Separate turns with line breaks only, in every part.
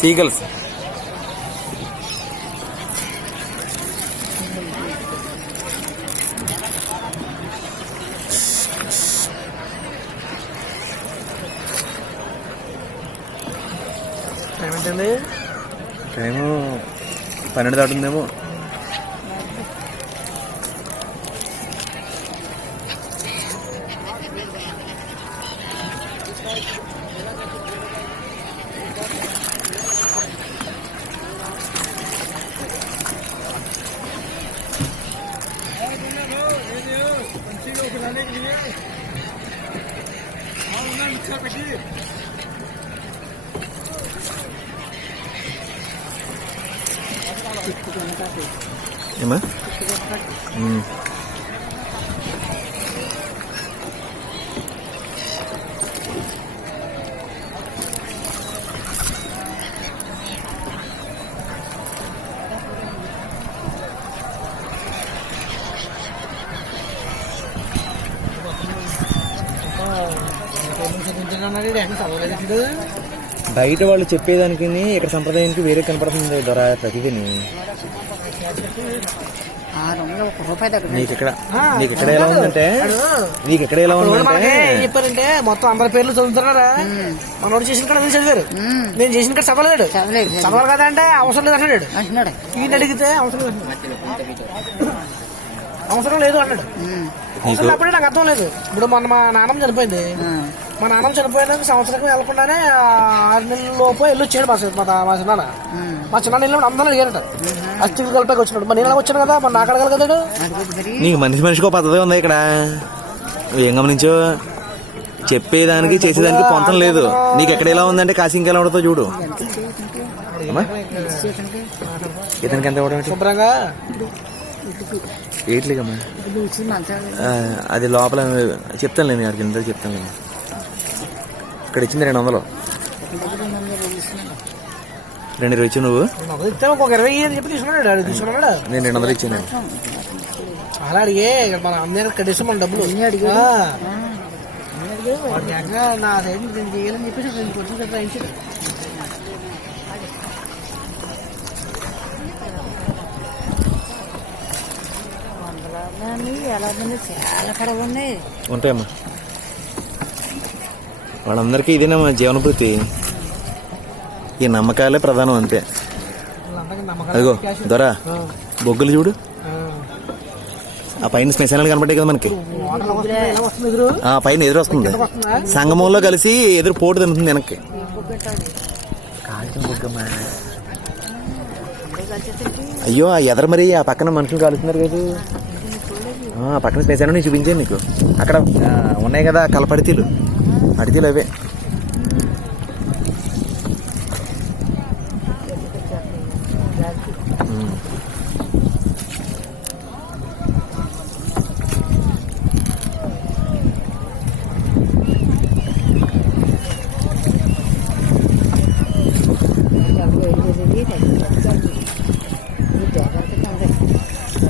Seagulls.
ఏమిటండి
time పన్నెండు దాటుందేమో.
Kilo
బయట వాళ్ళు చెప్పేదానికి ఇక్కడ సంప్రదాయానికి వేరే కనపడుతుంది దొర ప్రతిదిని నీకు ఇక్కడ నీకు ఇక్కడ ఎలా ఉందంటే? నీకు ఇక్కడ ఎలా ఉందంటే
ఏం చెప్పారంటే మొత్తం అందరి పేర్లు చదువుతున్నారా? మనోడు చేసిన కాడ నేను చదివారు. నేను చేసిన కాడ చదవలేడు.
చదవలేదు.
చదవాలి కదా అంటే అవసరం లేదు అన్నాడు
అంటున్నాడు.
ఈయన అడిగితే అవసరం లేదు. అవసరం లేదు అన్నాడు. అసలు అప్పుడే నాకు అర్థం లేదు. ఇప్పుడు మొన్న మా నాన్నమ్మ చనిపోయింది. మా నాన్నమ్మ చనిపోయిన సంవత్సరం వెళ్ళకుండానే ఆ ఆరు నెలల లోపు వెళ్ళి వచ్చాడు మా మా తా- మా చిన్న
ఉమ్.
మా చిన్న వెళ్ళినప్పుడు అందరూ అడిగారట అస్థికి కలిపాక వచ్చినాడు. మరి నేను వచ్చాను కదా మరి నాకు అడగాలి కదా
నీకు మనిషి మనిషికి ఒక పద్ధతి ఉంది ఇక్కడ? ఏం గమనించో చెప్పేదానికి చేసేదానికి పొంతం లేదు. నీకు ఎక్కడ ఎలా ఉందంటే కాశీ ఇంకా ఎలా ఉండదో చూడు. ఇతనికి ఎంత ఇవ్వడం?
శుభ్రంగా?
ఏట్లేకమ్మా అది లోపల చెప్తాను నేను అక్కడికి ఇంత చెప్తాను నేను ఇక్కడ ఇచ్చింది రెండు వందలు. రెండు ఇరవై ఇచ్చి నువ్వు?
నేను
రెండు వందలు ఇచ్చాను.
అలా అడిగే మన అందరూ కట్టేసి మన డబ్బులు. నా చెప్పేసి
ఎలా ఉంది? చాలా ఉన్నాయి
ఉంటాయమ్మా. వాళ్ళందరికీ ఇదేనమ్మా జీవనభృతి ఈ నమ్మకాలే ప్రధానం అంతే. అదిగో దొర. బొగ్గులు చూడు.
ఆ.
పైన శ్మశానాలు కనపడ్డాయి కదా మనకి. ఆ పైన ఎదురు వస్తుంది. సంగమంలో కలిసి ఎదురు పోటు తింటుంది వెనక్కి. అయ్యో ఆ ఎదర మరి ఆ పక్కన మనుషులు కాలుతున్నారు కదా. పక్కన శ్మశానం నేను చూపించాను నీకు అక్కడ ఉన్నాయి కదా కలపడితీలు. అడితీలు అవే ఉమ్.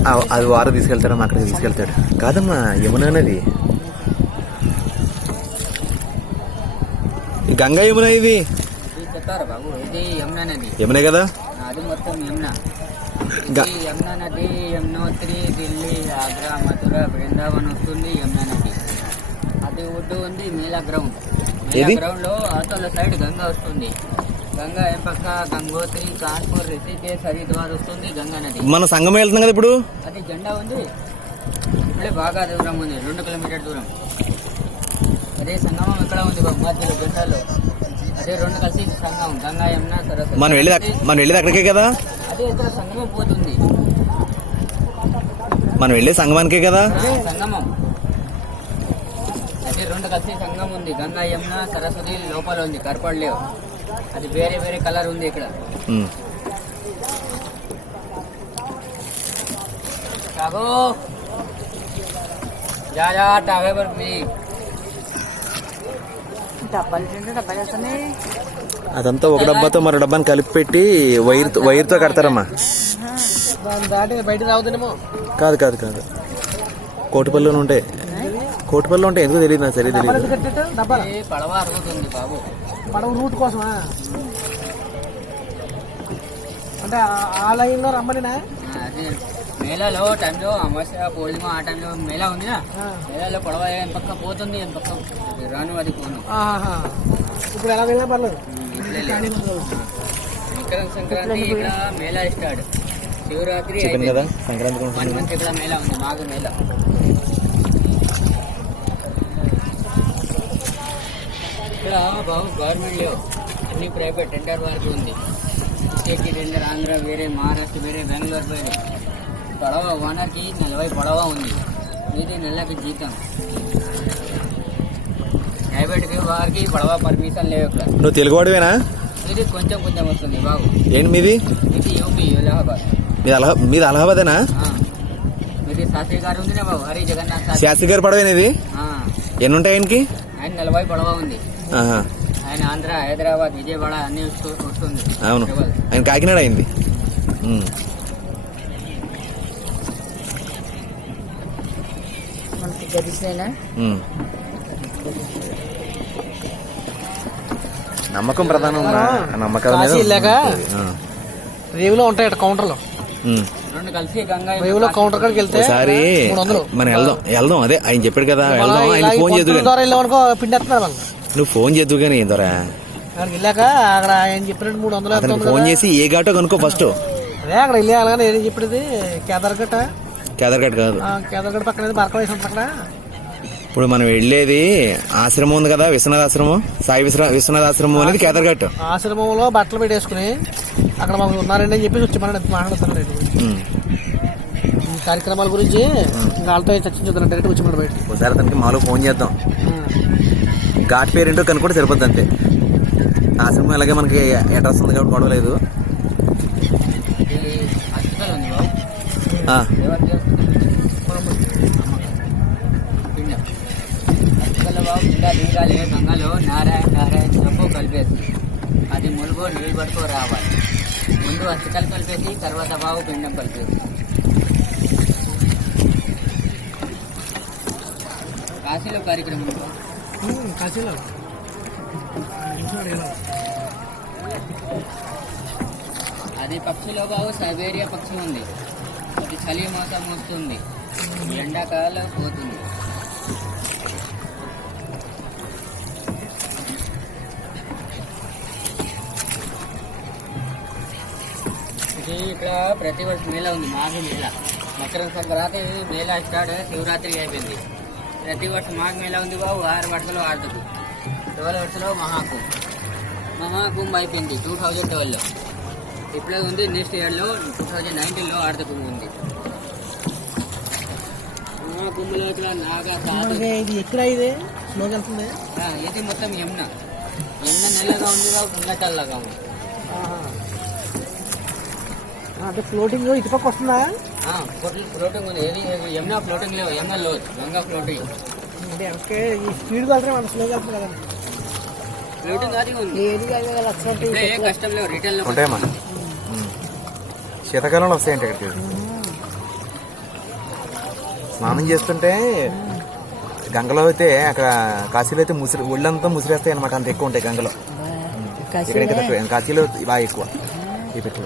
ఆ, అది వారు తీసుకెళ్తాడమ్మా అక్కడికి తీసుకెళ్తాడు. కాదమ్మా యమున అనేది ఈ గంగా యమున ఇది.
చెప్పారు బాబు ఇది యమునా నది.
యమునే కదా?
అది మొత్తం యమునా.
గ-
ఇది యమునా నది యమునోత్రి ఢిల్లీ ఆగ్రా మథుర బృందావన్ వస్తుంది యమునా నది. అది ఒడ్డు ఉంది మీలా గ్రౌండ్? మీలా గ్రౌండ్లో అవతల సైడ్ గంగా వస్తుంది. గంగా ఏం పక్క గంగోత్రి కాన్పూర్ రిషికేశ్ హరిద్వార్ వస్తుంది గంగా నది.
మన సంగమం వెళ్తుంది కదా ఇప్పుడు?
అది జెండా ఉంది. ఇప్పుడే బాగా దూరం ఉంది రెండు కిలోమీటర్ దూరం. అదే సంగమం ఎక్కడ ఉంది బాబు? మధ్యలో జెండాలో. అదే రెండు కలిసి సంగమం గంగా యమున సరస్వతి.
మనం అక్క- మనం వెళ్ళేది అక్కడికే కదా?
అదే ఇక్కడ సంగమం పోతుంది.
మనం వెళ్ళే సంగమానికే కదా?
సంగమం. అదే రెండు కలిసి సంగమం ఉంది గంగా యమున సరస్వతి లోపల ఉంది కనపడలేవు అది వేరే వేరే కలర్ ఉంది ఇక్కడ
ఉమ్.
కాగో जा जा टावे पर भी
డబ్బాలు తింటే డబ్బాలు వేస్తున్నాయి
అదంతా ఒక డబ్బాతో మరో డబ్బాని కలిపి పెట్టి వైర్ వైర్తో కడతారమ్మా
దాని దాటి బయట రావద్దనేమో
కాదు కాదు కాదు కోటిపల్లిలో ఉంటాయి కోటిపల్లిలో ఉంటాయి ఎందుకు తెలియదు నాకు సరిగ్గా తెలియదు
కట్టేట డబ్బాలు
ఏ పడవ
రూట్ కోసమా అంటే ఆ- ఆ లైన్లో రమ్మనినా
ఆ, అదే మేళాలో టైంలో అమావాస్య పూర్ణిమ ఆ టైంలో మేళా ఉంది
ఆ.
మేళాలో పొడవ ఏం పక్క పోతుంది ఏం పక్క రాను అది పోను
ఆహా. ఇప్పుడు ఎలా వెళ్ళినా పర్లేదు.
మకర సంక్రాంతి ఇక్కడ mela
start
Shivaratri
one.
Month ఇక్కడ మేళా ఉంది మాఘ మేళా ఇక్కడ బాబు గవర్నమెంట్ లేవు అన్ని ప్రైవేట్ టెండర్ వరకు ఉంది. స్టేట్ టెండర్ ఆంధ్ర వేరే మహారాష్ట్ర వేరే బెంగళూరు వేరే. పడవ ఓనర్కి నలభై పడవ ఉంది. ఇది నెలకి జీతం. ప్రైవేట్కి వారికి పడవ పర్మిషన్ లేవు ఇక్కడ.
నువ్వు తెలుగువాడివేనా?
ఇది కొంచెం కొంచెం వస్తుంది బాబు.
ఏంటి మీది?
ఇది యూపీ అలహాబాద్.
మీది అలహా మీది అలహాబాదేనా.
మీది శాస్త్రి గారు ఉంది బాబు హరి జగన్నాథ్ శాస్త్రి
గారు పడవేనా ఇది
ఆ.
ఎన్ని ఉంటాయి ఆయనకి?
ఆయన నలభై పడవ ఉంది. ఆయన ఆంధ్ర హైదరాబాద్ విజయవాడ అన్ని వస్తూ- వస్తుంది.
అవును. ఆయన కాకినాడ అయింది.
మనకి.
నమ్మకం ప్రధానం నమ్మకం. ఆ.
రేవులో ఉంటాయి కౌంటర్లో. రేవులో కౌంటర్ కాడికి వెళ్తే వందలు.
మనం వెళ్దాం. వెళ్దాం అదే. ఆయన చెప్పాడు కదా వెళ్దాం. ఆయన ఫోన్ చేద్దు
పొత్తుల
నువ్వు ఫోన్ చేద్దు కానీ దొరా?
అక్కడికి వెళ్ళాక అక్కడ ఆయన చెప్పినట్టు మూడు వందలు
అతనికి
ఉంది
ఫోన్. చేసి ఏ ఘాటో కనుక్కో ఫస్ట్.
అదే అక్కడ వెళ్ళి అలాగనే ఏం చెప్పేది కేదార్గట్ట
కేదార్ఘాట్ కాదు.
ఆ, కేదార్గట్ట పక్కన బరక వేసి ఉంటుంది అక్కడ.
ఇప్పుడు మనం వెళ్ళేది ఆశ్రమం ఉంది కదా విశ్వనాథ ఆశ్రమం. సాయి విశ్వ విశ్వనాథ ఆశ్రమం అనేది కేదార్ఘాట్
ఆశ్రమంలో బట్టలు పెట్టేసుకుని అక్కడ మాకు ఉన్నారండి అని చెప్పేసి వచ్చి మనం మాట్లాడుతున్నారండి. ఈ కార్యక్రమాల గురించి వాళ్ళతో చర్చించుతున్నాం డైరెక్ట్ వచ్చి మనం బయట
ఒకసారి అతనికి మాలో ఫోన్ చేద్దాం. ఘాట్ పేరేంటో కనుక్కుంటే సరిపోద్ది అంతే. ఆశ్రమం అలాగే మనకి అడ్రస్ ఉంది కాబట్టి గొడవ లేదు.
హాస్పిటల్ ఉంది బాబు
ఆ,
పిండం హాస్పిటల్ బాబు కింద దిగాలి గంగలో నారాయణ నారాయణ చెప్పు కలిపేసి అది ములుగు నీళ్ళు పట్టుకో రావాలి ముందు హాస్పిటల్ కలిపేసి తర్వాత బాబు పిండం కలిపేసి కాశీలో కార్యక్రమం ఉంది అది పక్షిలో బాబు సైబేరియా పక్షి ఉంది. అది చలి మాసం వస్తుంది. ఎండాకాలం పోతుంది. ఇది ఇక్కడ ప్రతి వర్షం మేళ ఉంది. మాఘ మేళ మకర సంక్రాంతి మేళ స్టార్ట్ శివరాత్రి అయిపోయింది. ప్రతి వర్షం మాఘ మేళ ఉంది బాబు. ఆరు వరుసలో ఆడుతుంది ట్వెల్వ్ వరుసలో మహాకుంభ్ మహాకుంభ్ అయిపోయింది టూ థౌజండ్ ట్వెల్వ్లో ఇప్పుడే ఉంది నెక్స్ట్ ఇయర్లో టూ థౌజండ్ నైన్టీన్లో ఆడతకుంది ఉంది. మహాకుంభలో ఇక్కడ నాగా
ఇది ఎక్కడ
మొత్తం యమున. యమున నెల్లగా ఉంది కాబట్టి ఉన్నటల్లాగా ఉంది.
అంటే ఫ్లోటింగ్ ఇటుపక్క వస్తుందా?
ఫ్లోటింగ్ ఉంది. ఏది ఏది యమున ఫ్లోటింగ్ లేవు యమున లో గంగా ఫ్లోటింగ్
అంటే వెనకే ఈ స్పీడ్ వెళ్తే మన స్లోగా వెళ్తుంది కదా.
ఫ్లోటింగ్ అది ఉంది.
ఏది కాదు లక్ష
ఇప్పుడే ఏ కష్టం లేవు రిటర్న్లో.
ఉంటాయమ్మా ఉమ్. శీతాకాలంలో వస్తాయండి ఇక్కడికి. స్నానం చేస్తుంటే గంగలో అయితే అక్కడ కాశీలో అయితే ముసిరి ఒళ్ళంతా ముసిరేస్తాయి అనమాట అంత ఎక్కువ ఉంటాయి గంగలో. ఇక్కడ కాశీలో. బాగా ఎక్కువ. ఈ పెట్టు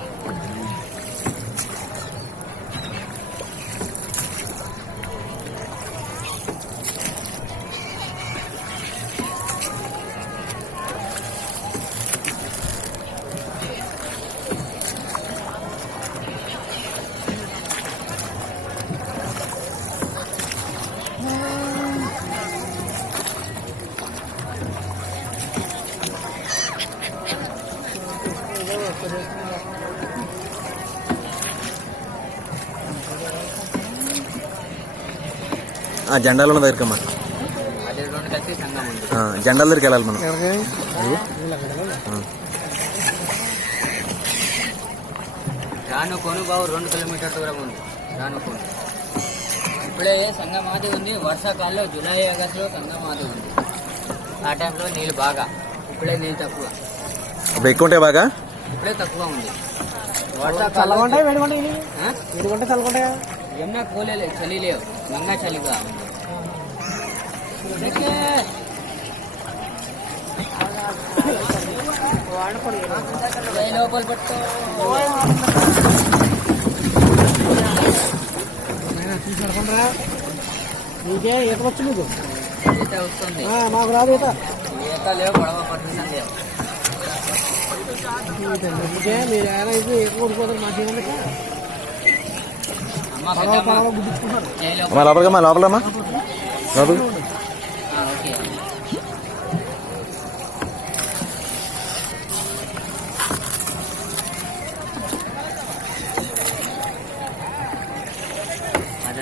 ఆ, జెండాలో
ఉంది
ఆ, జెండాల దగ్గరికి వెళ్ళాలి మనం.
రాను కొను బావు రెండు కిలోమీటర్ దూరం ఉంది. రాను కొను. ఇప్పుడే సంగమాది ఉంది. వర్షాకాలంలో జూలై ఆగస్టులో సంగమాది ఉంది. ఆ టైంలో నీళ్ళు బాగా. ఇప్పుడే నీళ్ళు తక్కువ.
ఇప్పుడు ఎక్కువ ఉంటాయి బాగా?
ఇప్పుడే తక్కువ ఉంది. వర్షాకాలం చలి లేవు. గంగా చలిగా ఏ లోపల పెట్టు
నీకే ఈత వచ్చు నీకు మాకు రాదు ఈత
ఈత లేవు
మీరు ఏమైనా ఇది ఈత కొడుకోదారు మా
అమ్మ
పడవ
లోపల
లోపలికి లోపలమ్మా లోపలికి
ఆ, ఓకే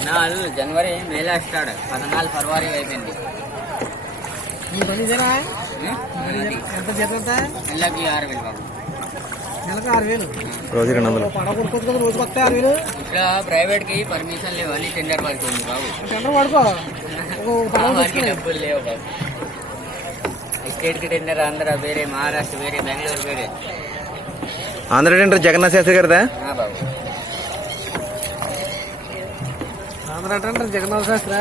పద్నాలుగు జనవరి మేలా స్టార్ట్. పద్నాలుగు ఫిబ్రవరి అయిపోయింది. నెలకి ఆరు వేలు బాబు.
నెలకు ఆరు వేలు?
రోజు రెండు వందలు.
పడవ కొనుక్కోవచ్చు కదా రోజుకి వస్తాయి ఆరు వేలు.
ఇక్కడ ప్రైవేట్కి పర్మిషన్ లేవు అని టెండర్ ఉంది బాబు.
టెండర్
డబ్బులు లేవు బాబు. స్టేట్కి టెండర్ ఆంధ్ర వేరే మహారాష్ట్ర వేరే బెంగళూరు వేరే.
ఆంధ్ర టెండర్ జగన్నాథ్ శాస్త్రి గారిదా?
బాబు.
అందరూ టెండర్ జగన్నాథ శాస్త్ర.